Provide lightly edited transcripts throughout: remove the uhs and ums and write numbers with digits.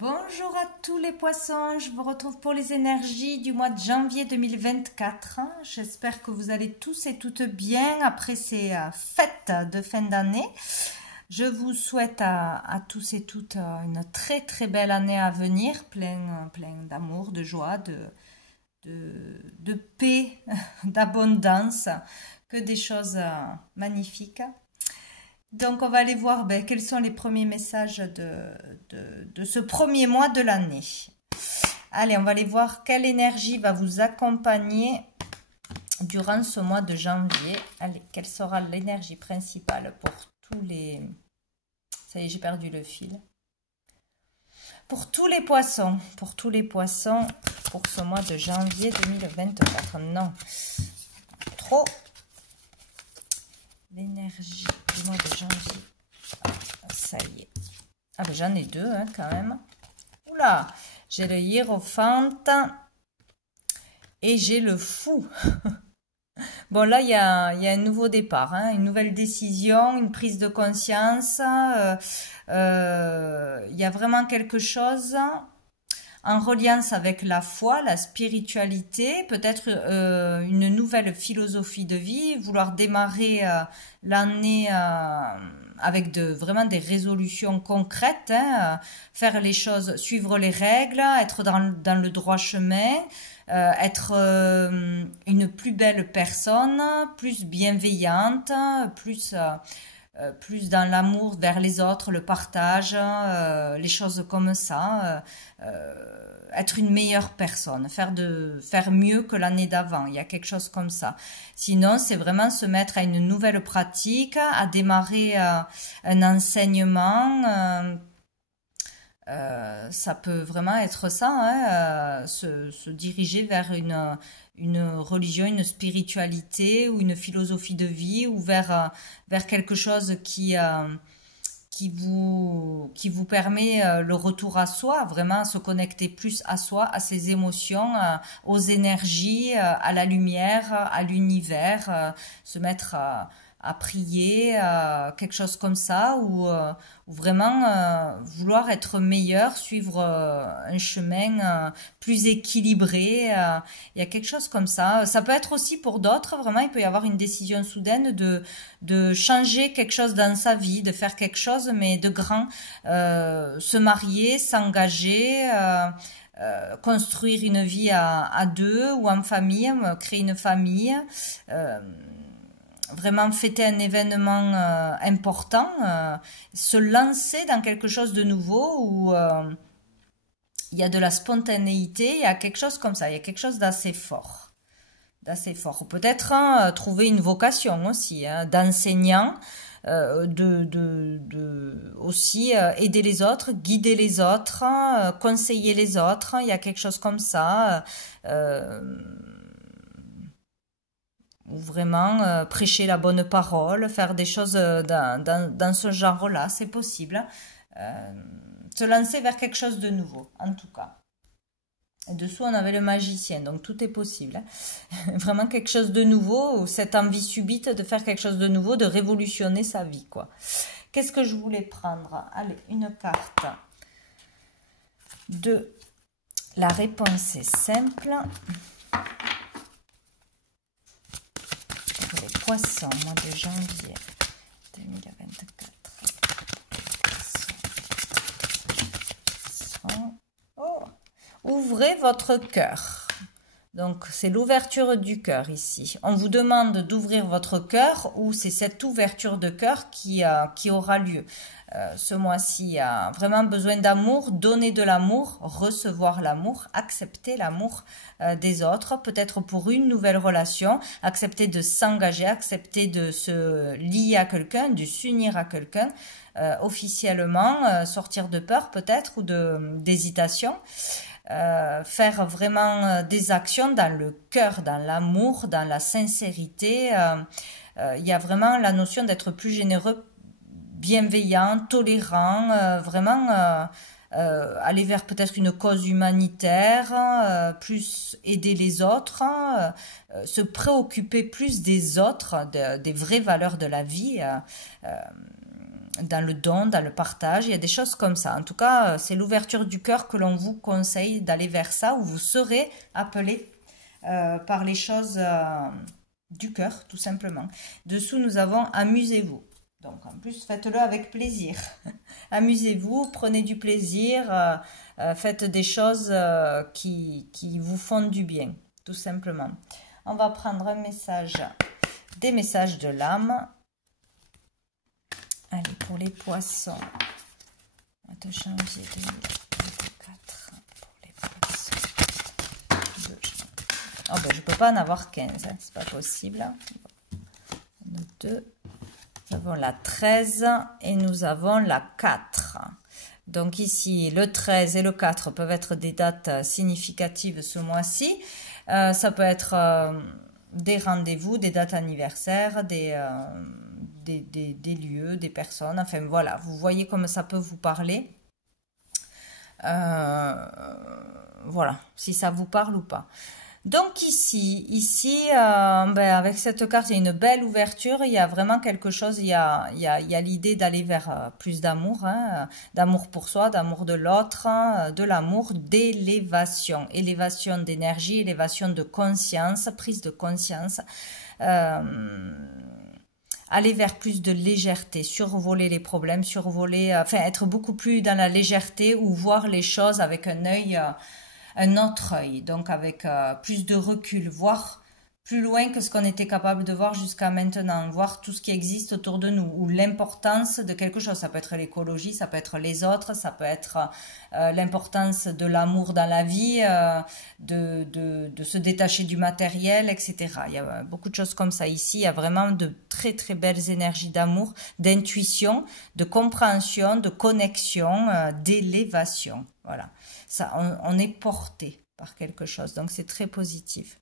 Bonjour à tous les poissons, je vous retrouve pour les énergies du mois de janvier 2024. J'espère que vous allez tous et toutes bien après ces fêtes de fin d'année. Je vous souhaite à tous et toutes une très très belle année à venir, plein d'amour, de joie, de paix, d'abondance, que des choses magnifiques. Donc, on va aller voir quels sont les premiers messages de ce premier mois de l'année. Allez, on va aller voir quelle énergie va vous accompagner durant ce mois de janvier. Allez, quelle sera l'énergie principale pour tous les... Ça y est, j'ai perdu le fil. Pour tous les poissons, pour ce mois de janvier 2024. Non, trop. L'énergie du mois de janvier. Ah, ça y est. Ah ben j'en ai deux hein, quand même. Oula, j'ai le hiérophante et j'ai le fou. Bon là, il y a un nouveau départ, hein, une nouvelle décision, une prise de conscience. Il y a vraiment quelque chose en reliance avec la foi, la spiritualité, peut-être une nouvelle philosophie de vie, vouloir démarrer l'année avec vraiment des résolutions concrètes, hein, faire les choses, suivre les règles, être dans le droit chemin, être une plus belle personne, plus bienveillante, plus dans l'amour vers les autres, le partage, les choses comme ça, être une meilleure personne, faire mieux que l'année d'avant, il y a quelque chose comme ça. Sinon, c'est vraiment se mettre à une nouvelle pratique, à démarrer un enseignement, ça peut vraiment être ça, hein, se diriger vers une religion, une spiritualité ou une philosophie de vie ou vers quelque chose qui vous permet le retour à soi, vraiment se connecter plus à soi, à ses émotions, aux énergies, à la lumière, à l'univers, se mettre à prier, quelque chose comme ça, ou vraiment vouloir être meilleur, suivre un chemin plus équilibré. Il y a quelque chose comme ça. Ça peut être aussi pour d'autres, vraiment, il peut y avoir une décision soudaine de changer quelque chose dans sa vie, de faire quelque chose, mais de grand. Se marier, s'engager, construire une vie à deux ou en famille, créer une famille. Vraiment fêter un événement important, se lancer dans quelque chose de nouveau où il y a de la spontanéité, il y a quelque chose comme ça, il y a quelque chose d'assez fort. Ou peut-être trouver une vocation aussi, hein, d'enseignant, aussi aider les autres, guider les autres, conseiller les autres, il y a quelque chose comme ça. Ou vraiment prêcher la bonne parole, faire des choses dans ce genre-là, c'est possible. Se lancer vers quelque chose de nouveau, en tout cas. Et dessous, on avait le magicien, donc tout est possible. Hein. Vraiment quelque chose de nouveau, ou cette envie subite de faire quelque chose de nouveau, de révolutionner sa vie, quoi. Qu'est-ce que je voulais prendre? Allez, une carte. La réponse est simple. Poisson, mois de janvier 2024. Oh. Ouvrez votre cœur. Donc, c'est l'ouverture du cœur ici. On vous demande d'ouvrir votre cœur ou c'est cette ouverture de cœur qui aura lieu. Ce mois-ci a vraiment besoin d'amour, donner de l'amour, recevoir l'amour, accepter l'amour des autres, peut-être pour une nouvelle relation, accepter de s'engager, accepter de se lier à quelqu'un, de s'unir à quelqu'un, officiellement, sortir de peur peut-être ou d'hésitation. Faire vraiment des actions dans le cœur, dans l'amour, dans la sincérité. Il y a vraiment la notion d'être plus généreux, bienveillant, tolérant, vraiment aller vers peut-être une cause humanitaire, plus aider les autres, se préoccuper plus des autres, des vraies valeurs de la vie. dans le don, dans le partage. Il y a des choses comme ça. En tout cas, c'est l'ouverture du cœur que l'on vous conseille d'aller vers ça, où vous serez appelé par les choses du cœur, tout simplement. Dessous, nous avons amusez-vous. Donc, en plus, faites-le avec plaisir. Amusez-vous, prenez du plaisir, faites des choses qui vous font du bien, tout simplement. On va prendre un message, des messages de l'âme. Allez, pour les poissons, on va te changer de 4 pour les poissons. Oh ben, je ne peux pas en avoir 15, hein, c'est pas possible. Nous deux. Nous avons la 13 et nous avons la 4. Donc ici, le 13 et le 4 peuvent être des dates significatives ce mois-ci. Ça peut être des rendez-vous, des dates anniversaires, des lieux, des personnes. Enfin voilà, vous voyez comme ça peut vous parler. Voilà, si ça vous parle ou pas. Donc ici avec cette carte, il y a une belle ouverture, il y a vraiment quelque chose, il y a l'idée d'aller vers plus d'amour, hein, d'amour pour soi, d'amour de l'autre, de l'amour, d'élévation, élévation d'énergie, élévation de conscience, prise de conscience, aller vers plus de légèreté, survoler les problèmes, être beaucoup plus dans la légèreté ou voir les choses avec un autre œil, donc avec plus de recul, voir plus loin que ce qu'on était capable de voir jusqu'à maintenant, voir tout ce qui existe autour de nous, ou l'importance de quelque chose. Ça peut être l'écologie, ça peut être les autres, ça peut être l'importance de l'amour dans la vie, de se détacher du matériel, etc. Il y a beaucoup de choses comme ça. Ici, il y a vraiment de très très belles énergies d'amour, d'intuition, de compréhension, de connexion, d'élévation. Voilà. Ça, on est porté par quelque chose, donc c'est très positif.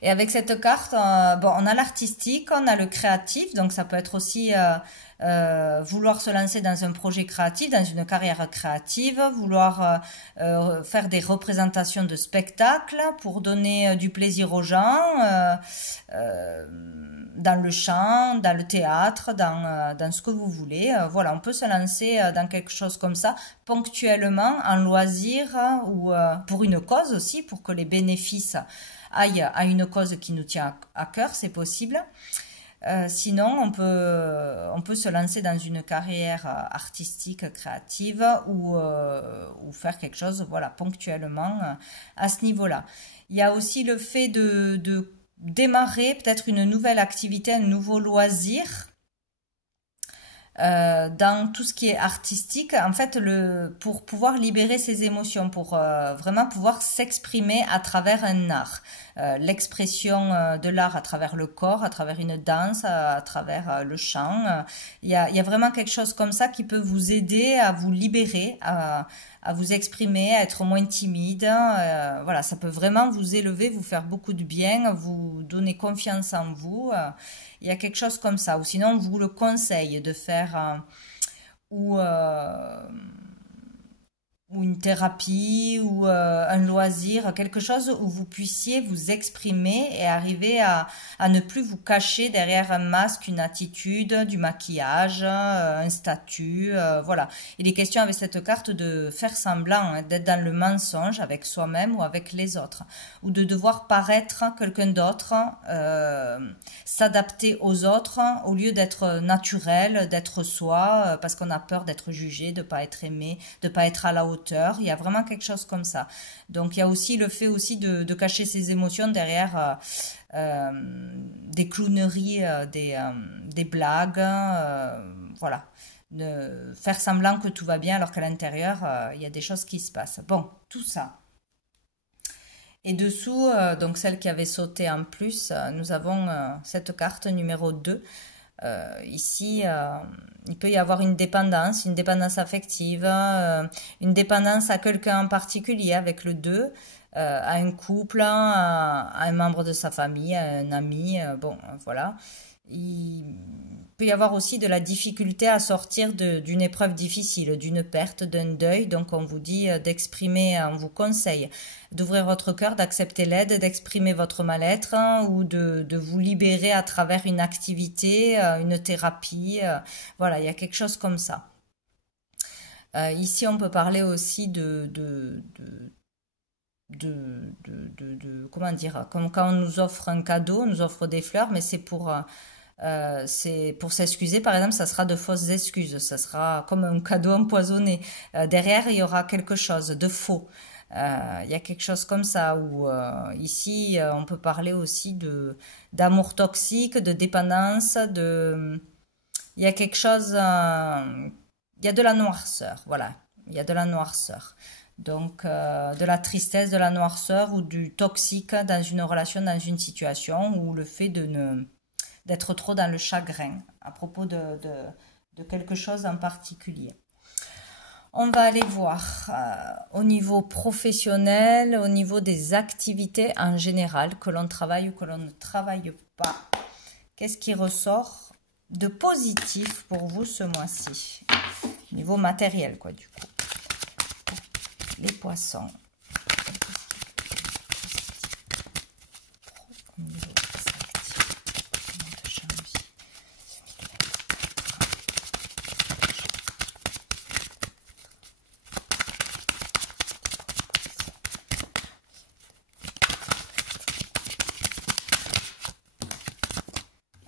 Et avec cette carte, on a l'artistique, on a le créatif, donc ça peut être aussi vouloir se lancer dans un projet créatif, dans une carrière créative, vouloir faire des représentations de spectacles pour donner du plaisir aux gens, dans le chant, dans le théâtre, dans ce que vous voulez. Voilà, on peut se lancer dans quelque chose comme ça, ponctuellement, en loisir, ou pour une cause aussi, pour que les bénéfices aillent à une cause qui nous tient à cœur, c'est possible. Sinon, on peut se lancer dans une carrière artistique, créative, ou faire quelque chose, voilà, ponctuellement à ce niveau-là. Il y a aussi le fait de démarrer peut-être une nouvelle activité, un nouveau loisir. Dans tout ce qui est artistique, en fait, pour pouvoir libérer ses émotions, pour vraiment pouvoir s'exprimer à travers un art, l'expression de l'art à travers le corps, à travers une danse, à travers le chant. Il y a vraiment quelque chose comme ça qui peut vous aider à vous libérer, à vous exprimer, à être moins timide. Voilà, ça peut vraiment vous élever, vous faire beaucoup de bien, vous donner confiance en vous. Il y a quelque chose comme ça. Ou sinon, on vous le conseille de faire ou une thérapie ou un loisir, quelque chose où vous puissiez vous exprimer et arriver à ne plus vous cacher derrière un masque, une attitude, du maquillage, un statut, voilà. Il est question avec cette carte de faire semblant, hein, d'être dans le mensonge avec soi-même ou avec les autres, ou de devoir paraître quelqu'un d'autre, s'adapter aux autres au lieu d'être naturel, d'être soi, parce qu'on a peur d'être jugé, de pas être aimé, de pas être à la hauteur. Il y a vraiment quelque chose comme ça. Donc il y a aussi le fait aussi de cacher ses émotions derrière des clowneries, des blagues, voilà. De faire semblant que tout va bien alors qu'à l'intérieur il y a des choses qui se passent. Bon, tout ça. Et dessous, donc celle qui avait sauté en plus, nous avons cette carte numéro 2. Ici, il peut y avoir une dépendance affective, une dépendance à quelqu'un en particulier avec le 2, à un couple, à un membre de sa famille, à un ami, bon, voilà. peut y avoir aussi de la difficulté à sortir d'une épreuve difficile, d'une perte, d'un deuil. Donc on vous dit d'exprimer, on vous conseille d'ouvrir votre cœur, d'accepter l'aide, d'exprimer votre mal-être, hein, ou de vous libérer à travers une activité, une thérapie. Voilà, il y a quelque chose comme ça. Ici, on peut parler aussi comment dire, comme quand on nous offre un cadeau, on nous offre des fleurs, mais c'est pour s'excuser. Par exemple, ça sera de fausses excuses, ça sera comme un cadeau empoisonné. Derrière, il y aura quelque chose de faux. Il y a quelque chose comme ça où ici, on peut parler aussi d'amour toxique, de dépendance, il y a quelque chose, il y a de la noirceur, voilà, il y a de la noirceur. Donc, de la tristesse, de la noirceur ou du toxique dans une relation, dans une situation, ou le fait d'être trop dans le chagrin à propos de quelque chose en particulier. On va aller voir au niveau professionnel, au niveau des activités en général, que l'on travaille ou que l'on ne travaille pas. Qu'est-ce qui ressort de positif pour vous ce mois-ci? Au niveau matériel, quoi, du coup. Les poissons.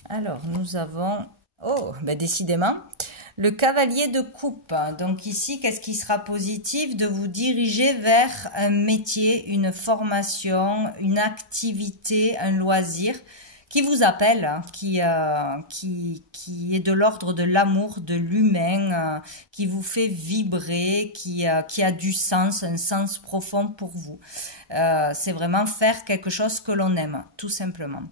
Alors, nous avons... Oh, ben décidément, le cavalier de coupe. Donc ici, qu'est-ce qui sera positif? De vous diriger vers un métier, une formation, une activité, un loisir qui vous appelle, hein, qui est de l'ordre de l'amour, de l'humain, qui vous fait vibrer, qui a du sens, un sens profond pour vous. C'est vraiment faire quelque chose que l'on aime, tout simplement.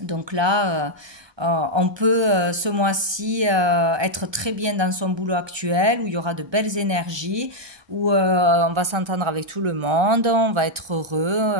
Donc là, on peut ce mois-ci être très bien dans son boulot actuel, où il y aura de belles énergies, où on va s'entendre avec tout le monde, on va être heureux,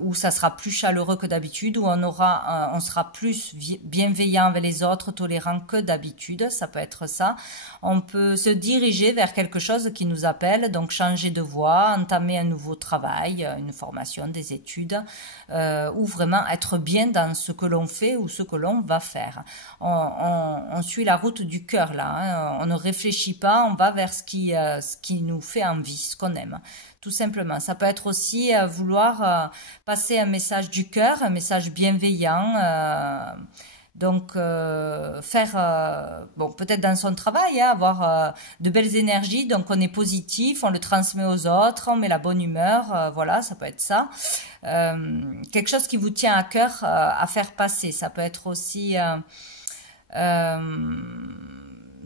où ça sera plus chaleureux que d'habitude, où on sera plus bienveillant avec les autres, tolérant que d'habitude, ça peut être ça. On peut se diriger vers quelque chose qui nous appelle, donc changer de voie, entamer un nouveau travail, une formation, des études, ou vraiment être bien dans ce que l'on fait ou ce que l'on va faire. On suit la route du cœur là, hein. On ne réfléchit pas, on va vers ce qui nous fait envie, ce qu'on aime. Tout simplement. Ça peut être aussi vouloir passer un message du cœur, un message bienveillant. Donc, faire, bon, peut-être dans son travail, hein, avoir de belles énergies. Donc, on est positif, on le transmet aux autres, on met la bonne humeur. Voilà, ça peut être ça. Quelque chose qui vous tient à cœur à faire passer. Ça peut être aussi...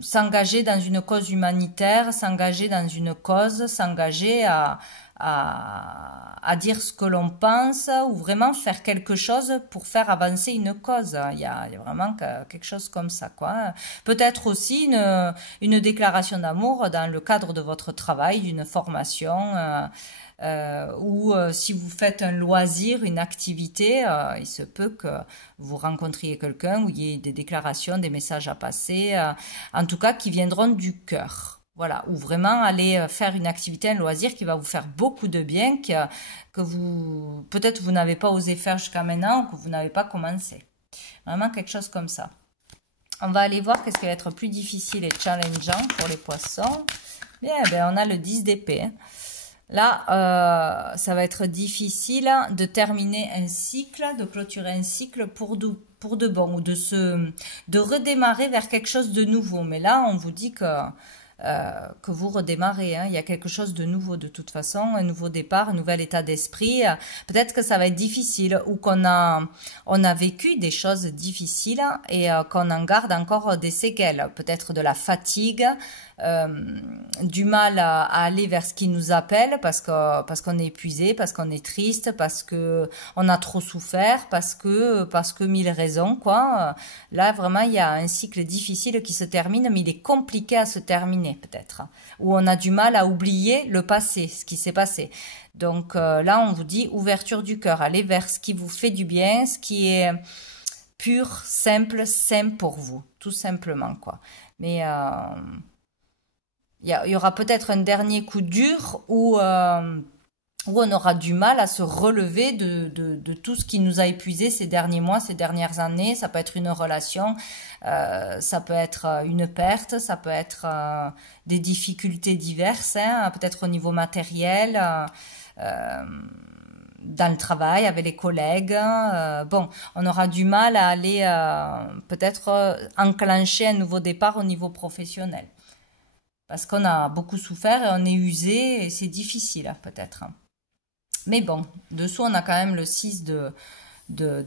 s'engager dans une cause humanitaire, s'engager dans une cause, s'engager à dire ce que l'on pense ou vraiment faire quelque chose pour faire avancer une cause. Il y a vraiment quelque chose comme ça, quoi. Peut-être aussi une déclaration d'amour dans le cadre de votre travail, d'une formation, ou si vous faites un loisir, une activité, il se peut que vous rencontriez quelqu'un où il y ait des déclarations, des messages à passer, en tout cas qui viendront du cœur. Voilà, ou vraiment aller faire une activité, un loisir qui va vous faire beaucoup de bien, que vous peut-être vous n'avez pas osé faire jusqu'à maintenant, ou que vous n'avez pas commencé. Vraiment quelque chose comme ça. On va aller voir qu'est-ce qui va être plus difficile et challengeant pour les poissons. Bien, ben, on a le 10 d'épée. Hein. Là, ça va être difficile de terminer un cycle, de clôturer un cycle pour de bon, ou de redémarrer vers quelque chose de nouveau. Mais là, on vous dit que vous redémarrez, hein. Il y a quelque chose de nouveau de toute façon, un nouveau départ, un nouvel état d'esprit. Peut-être que ça va être difficile ou qu'on a vécu des choses difficiles et qu'on en garde encore des séquelles. Peut-être de la fatigue, du mal à aller vers ce qui nous appelle parce qu'on est épuisé, parce qu'on est triste, parce que on a trop souffert, parce que mille raisons, quoi. Là, vraiment, il y a un cycle difficile qui se termine, mais il est compliqué à se terminer, peut-être. Où on a du mal à oublier le passé, ce qui s'est passé. Donc là, on vous dit ouverture du cœur, allez vers ce qui vous fait du bien, ce qui est pur, simple, sain pour vous, tout simplement, quoi. Mais il y aura peut-être un dernier coup dur où on aura du mal à se relever de tout ce qui nous a épuisé ces derniers mois, ces dernières années. Ça peut être une relation, ça peut être une perte, ça peut être des difficultés diverses, hein, peut-être au niveau matériel, dans le travail, avec les collègues. Bon, on aura du mal à aller peut-être enclencher un nouveau départ au niveau professionnel. Parce qu'on a beaucoup souffert et on est usé et c'est difficile, peut-être. Mais bon, dessous, on a quand même le 6 de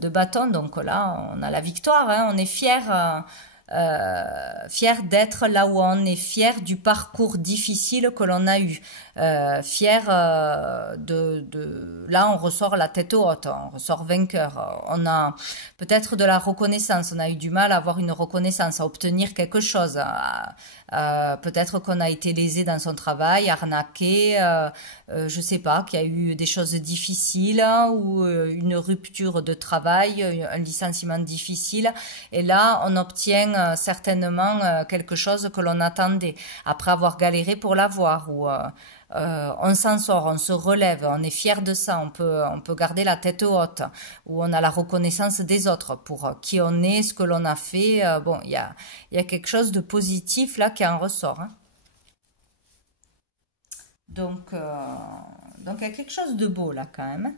bâton. Donc là, on a la victoire. Hein, on est fiers d'être là où on est, fiers du parcours difficile que l'on a eu. Fiers Là, on ressort la tête haute, on ressort vainqueur. On a peut-être de la reconnaissance. On a eu du mal à avoir une reconnaissance, à obtenir quelque chose. Peut-être qu'on a été lésé dans son travail, arnaqué, je sais pas, qu'il y a eu des choses difficiles ou une rupture de travail, un licenciement difficile. Et là, on obtient certainement quelque chose que l'on attendait après avoir galéré pour l'avoir. Ou on s'en sort, on se relève, on est fier de ça, on peut garder la tête haute, où on a la reconnaissance des autres pour qui on est, ce que l'on a fait. Bon, il y a quelque chose de positif là qui en ressort. Hein. Donc, il y a quelque chose de beau là quand même.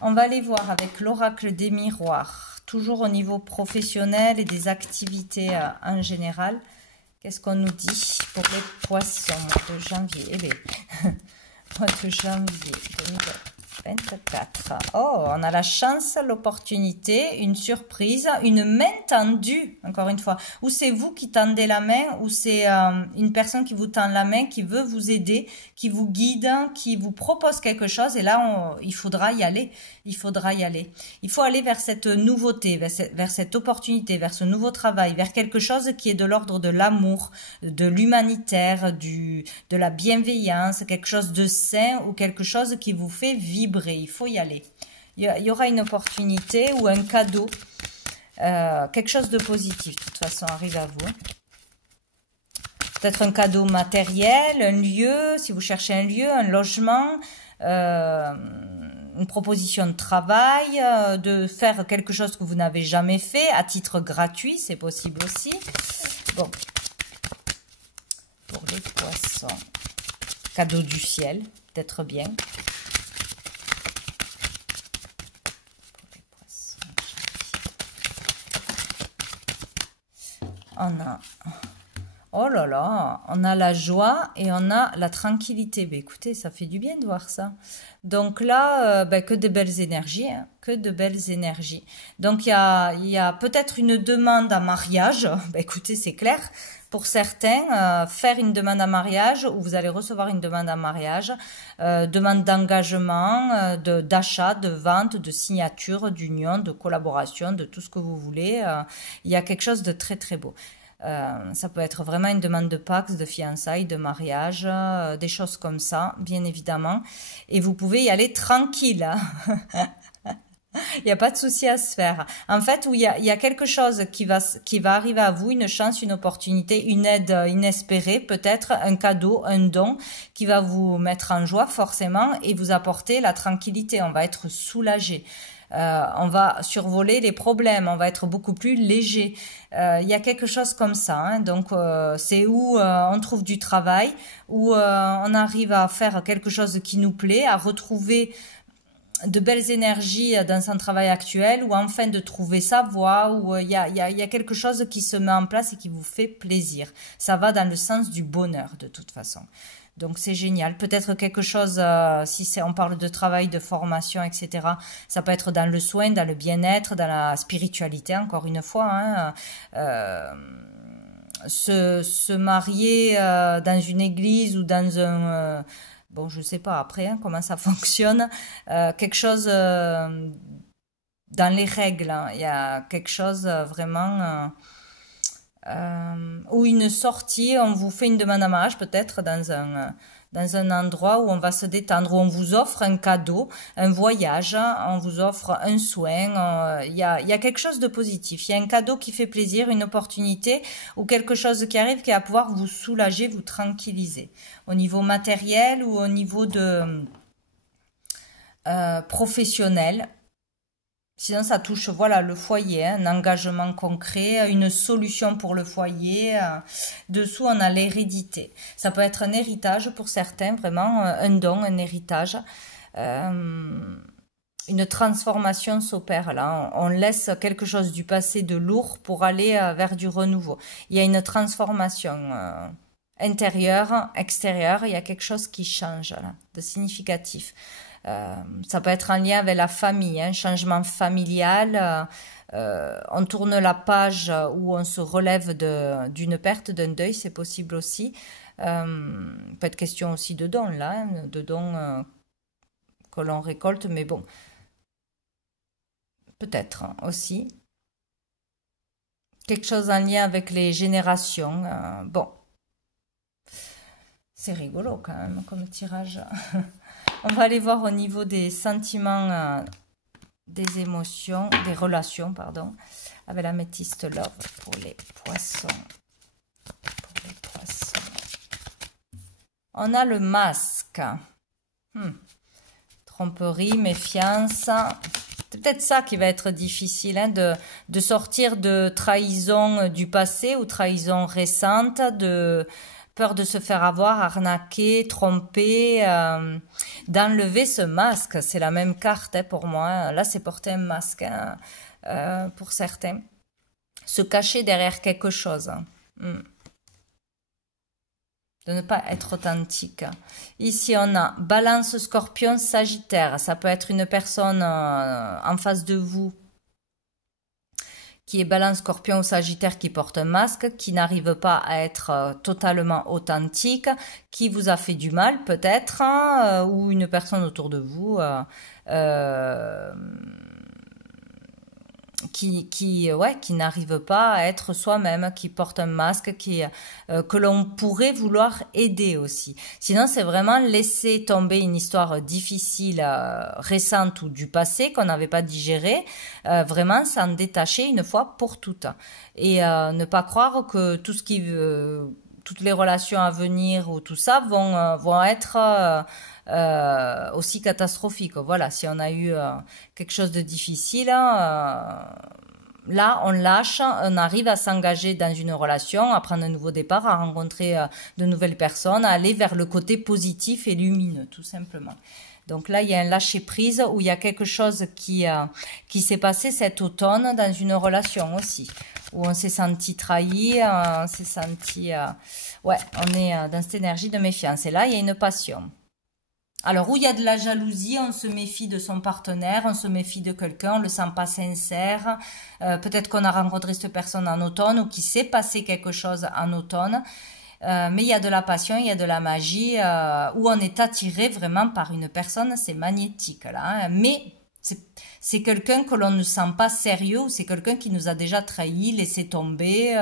On va aller voir avec l'oracle des miroirs, toujours au niveau professionnel et des activités en général. Qu'est-ce qu'on nous dit pour les poissons, mois de janvier? Eh bien, mois de janvier 2024. Oh, on a la chance, l'opportunité, une surprise, une main tendue, encore une fois. Ou c'est vous qui tendez la main, ou c'est une personne qui vous tend la main, qui veut vous aider, qui vous guide, qui vous propose quelque chose. Et là, il faudra y aller. Il faudra y aller. Il faut aller vers cette nouveauté, vers cette opportunité, vers ce nouveau travail, vers quelque chose qui est de l'ordre de l'amour, de l'humanitaire, de la bienveillance, quelque chose de sain ou quelque chose qui vous fait vibrer. Il faut y aller. Il y aura une opportunité ou un cadeau, quelque chose de positif. De toute façon, arrive à vous. Peut-être un cadeau matériel, un lieu, si vous cherchez un lieu, un logement, une proposition de travail, de faire quelque chose que vous n'avez jamais fait à titre gratuit, c'est possible aussi. Bon, pour les poissons, cadeau du ciel, peut-être bien. Pour les poissons, on a... Oh là là, on a la joie et on a la tranquillité. Ben écoutez, ça fait du bien de voir ça. Donc là, que de belles énergies, hein, que de belles énergies. Donc il y a peut-être une demande en mariage. Ben écoutez, c'est clair. Pour certains, faire une demande en mariage ou vous allez recevoir une demande en mariage, demande d'engagement, d'achat, de vente, de signature, d'union, de collaboration, de tout ce que vous voulez. Il y a quelque chose de très très beau. Ça peut être vraiment une demande de Pax, de fiançailles, de mariage, des choses comme ça, bien évidemment. Et vous pouvez y aller tranquille. Hein. Il n'y a pas de souci à se faire. En fait, où il y a quelque chose qui va arriver à vous, une chance, une opportunité, une aide inespérée, peut-être un cadeau, un don qui va vous mettre en joie forcément et vous apporter la tranquillité. On va être soulagé. On va survoler les problèmes, on va être beaucoup plus léger. Il y a quelque chose comme ça. Hein. Donc, c'est où on trouve du travail, où on arrive à faire quelque chose qui nous plaît, à retrouver de belles énergies dans son travail actuel, ou enfin de trouver sa voie, où il y a quelque chose qui se met en place et qui vous fait plaisir. Ça va dans le sens du bonheur de toute façon. Donc c'est génial. Peut-être quelque chose, si on parle de travail, de formation, etc. Ça peut être dans le soin, dans le bien-être, dans la spiritualité, encore une fois. Hein. Se marier dans une église ou dans un... bon, je sais pas après hein, comment ça fonctionne. Quelque chose dans les règles. Hein. Il y a quelque chose vraiment... ou une sortie, on vous fait une demande en mariage peut-être dans dans un endroit où on va se détendre, où on vous offre un cadeau, un voyage, on vous offre un soin, il y a quelque chose de positif, il y a un cadeau qui fait plaisir, une opportunité ou quelque chose qui arrive qui va pouvoir vous soulager, vous tranquilliser, au niveau matériel ou au niveau de professionnel. Sinon, ça touche, voilà, le foyer, hein, un engagement concret, une solution pour le foyer. Dessous, on a l'hérédité. Ça peut être un héritage pour certains, vraiment, un don, un héritage. Une transformation s'opère là. On laisse quelque chose du passé de lourd pour aller vers du renouveau. Il y a une transformation intérieure, extérieure. Il y a quelque chose qui change là, de significatif. Ça peut être en lien avec la famille, un changement familial, on tourne la page où on se relève d'une perte, d'un deuil, c'est possible aussi. Peut être question aussi de dons là, hein, de dons que l'on récolte, mais bon, peut-être aussi. Quelque chose en lien avec les générations, bon, c'est rigolo quand même comme tirage. On va aller voir au niveau des sentiments, des émotions, des relations, pardon, avec l'améthyste love pour les poissons. On a le masque. Tromperie, méfiance. C'est peut-être ça qui va être difficile, hein, de sortir de trahison du passé ou trahison récente, de peur de se faire avoir, arnaquer, tromper, d'enlever ce masque. C'est la même carte, hein, pour moi. Là, c'est porter un masque, hein, pour certains. Se cacher derrière quelque chose. De ne pas être authentique. Ici, on a Balance, Scorpion, Sagittaire. Ça peut être une personne en face de vous qui est Balance, Scorpion ou Sagittaire qui porte un masque, qui n'arrive pas à être totalement authentique, qui vous a fait du mal peut-être, hein, ou une personne autour de vous qui n'arrive pas à être soi-même, qui porte un masque, que l'on pourrait vouloir aider aussi. Sinon, c'est vraiment laisser tomber une histoire difficile, récente ou du passé qu'on n'avait pas digéré, vraiment s'en détacher une fois pour toutes. Et ne pas croire que tout ce qui toutes les relations à venir ou tout ça vont être aussi catastrophiques. Voilà, si on a eu quelque chose de difficile, là on lâche, on arrive à s'engager dans une relation, à prendre un nouveau départ, à rencontrer de nouvelles personnes, à aller vers le côté positif et lumineux, tout simplement. Donc là, il y a un lâcher-prise où il y a quelque chose qui s'est passé cet automne dans une relation aussi, où on s'est senti trahi, on s'est senti... ouais, on est dans cette énergie de méfiance. Et là, il y a une passion. Alors, où il y a de la jalousie, on se méfie de son partenaire, on se méfie de quelqu'un, on le sent pas sincère. Peut-être qu'on a rencontré cette personne en automne ou qu'il s'est passé quelque chose en automne. Mais il y a de la passion, il y a de la magie, où on est attiré vraiment par une personne, c'est magnétique là. Hein, mais c'est quelqu'un que l'on ne sent pas sérieux, ou c'est quelqu'un qui nous a déjà trahi, laissé tomber.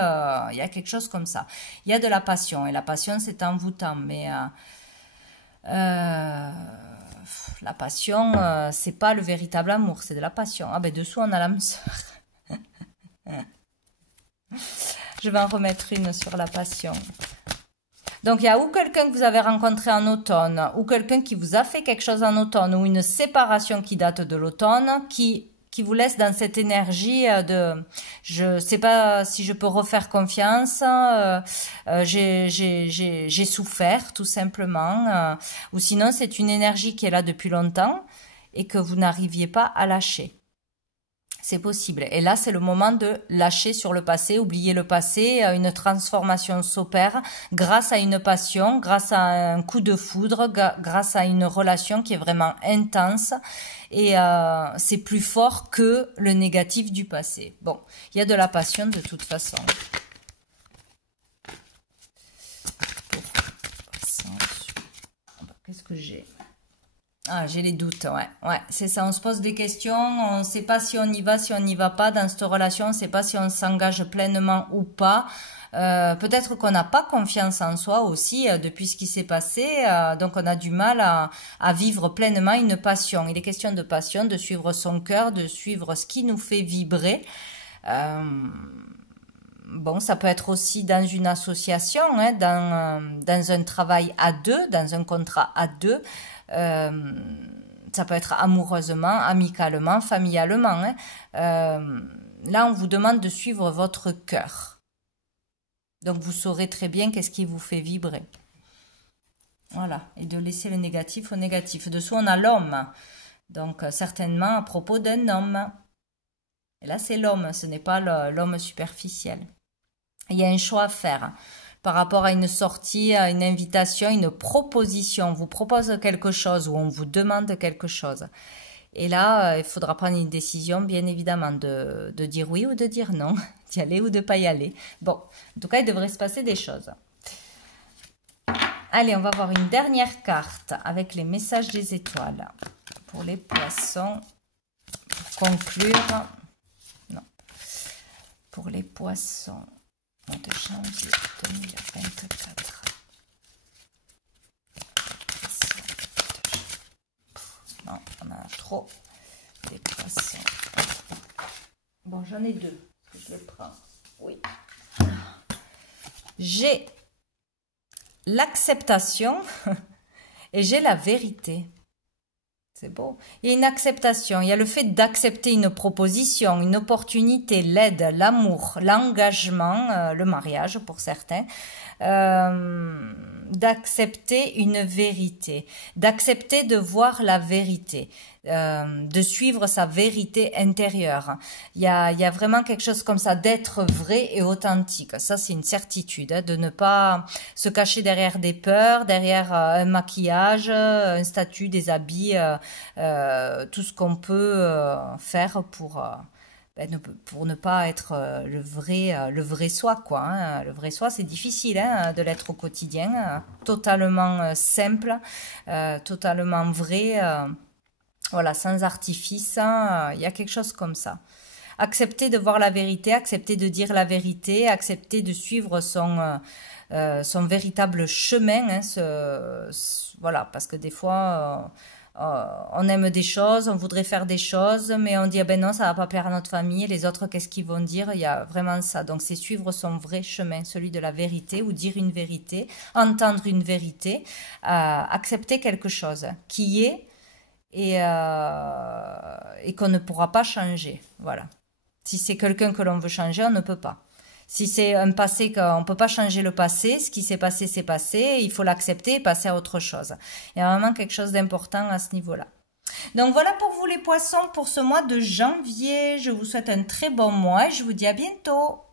Il y a quelque chose comme ça. Il y a de la passion, et la passion c'est envoûtant, mais la passion, c'est pas le véritable amour, c'est de la passion. Ah ben dessous on a l'âme sœur. Je vais en remettre une sur la passion. Donc, il y a ou quelqu'un que vous avez rencontré en automne, ou quelqu'un qui vous a fait quelque chose en automne, ou une séparation qui date de l'automne, qui vous laisse dans cette énergie de je sais pas si je peux refaire confiance, j'ai souffert tout simplement, ou sinon c'est une énergie qui est là depuis longtemps et que vous n'arriviez pas à lâcher. C'est possible. Et là, c'est le moment de lâcher sur le passé, oublier le passé. Une transformation s'opère grâce à une passion, grâce à un coup de foudre, grâce à une relation qui est vraiment intense. Et c'est plus fort que le négatif du passé. Bon, il y a de la passion de toute façon. Qu'est-ce que j'ai ? Ah, j'ai les doutes, ouais, c'est ça, on se pose des questions, on ne sait pas si on y va, si on n'y va pas dans cette relation, on ne sait pas si on s'engage pleinement ou pas, Peut-être qu'on n'a pas confiance en soi aussi depuis ce qui s'est passé, donc on a du mal à vivre pleinement une passion. Il est question de passion, de suivre son cœur, de suivre ce qui nous fait vibrer. Bon, ça peut être aussi dans une association, hein, dans un travail à deux, dans un contrat à deux. Ça peut être amoureusement, amicalement, familialement. Hein. Là, on vous demande de suivre votre cœur. Donc, vous saurez très bien qu'est-ce qui vous fait vibrer. Voilà, et de laisser le négatif au négatif. Dessous, on a l'homme. Donc, certainement à propos d'un homme. Et là, c'est l'homme, ce n'est pas l'homme superficiel. Il y a un choix à faire par rapport à une sortie, à une invitation, une proposition. On vous propose quelque chose ou on vous demande quelque chose. Et là, il faudra prendre une décision, bien évidemment, de dire oui ou de dire non, d'y aller ou de ne pas y aller. Bon, en tout cas, il devrait se passer des choses. Allez, on va voir une dernière carte avec les messages des étoiles pour les poissons. Pour conclure, non, pour les poissons. Mois de janvier 2024. Non, on a trop des poissons. Bon, j'en ai deux. Je les prends. Oui. J'ai l'acceptation et j'ai la vérité. C'est beau. Il y a une acceptation, il y a le fait d'accepter une proposition, une opportunité, l'aide, l'amour, l'engagement, le mariage pour certains, d'accepter une vérité, d'accepter de voir la vérité, de suivre sa vérité intérieure. Il y a vraiment quelque chose comme ça, d'être vrai et authentique. Ça, c'est une certitude, hein, de ne pas se cacher derrière des peurs, derrière un maquillage, un statut, des habits, tout ce qu'on peut faire pour ne pas être le vrai soi, quoi. Hein. Le vrai soi, c'est difficile hein, de l'être au quotidien, totalement simple, totalement vrai, voilà, sans artifice. Il y a quelque chose comme ça. Accepter de voir la vérité, accepter de dire la vérité, accepter de suivre son véritable chemin. Hein, voilà, parce que des fois... on aime des choses, on voudrait faire des choses, mais on dit ah ben non, ça va pas plaire à notre famille, les autres qu'est-ce qu'ils vont dire? Il y a vraiment ça. Donc c'est suivre son vrai chemin, celui de la vérité, ou dire une vérité, entendre une vérité, accepter quelque chose qui est et qu'on ne pourra pas changer. Voilà. Si c'est quelqu'un que l'on veut changer, on ne peut pas. Si c'est un passé qu'on ne peut pas changer le passé, ce qui s'est passé, c'est passé, il faut l'accepter et passer à autre chose. Il y a vraiment quelque chose d'important à ce niveau-là. Donc voilà pour vous les poissons pour ce mois de janvier. Je vous souhaite un très bon mois et je vous dis à bientôt.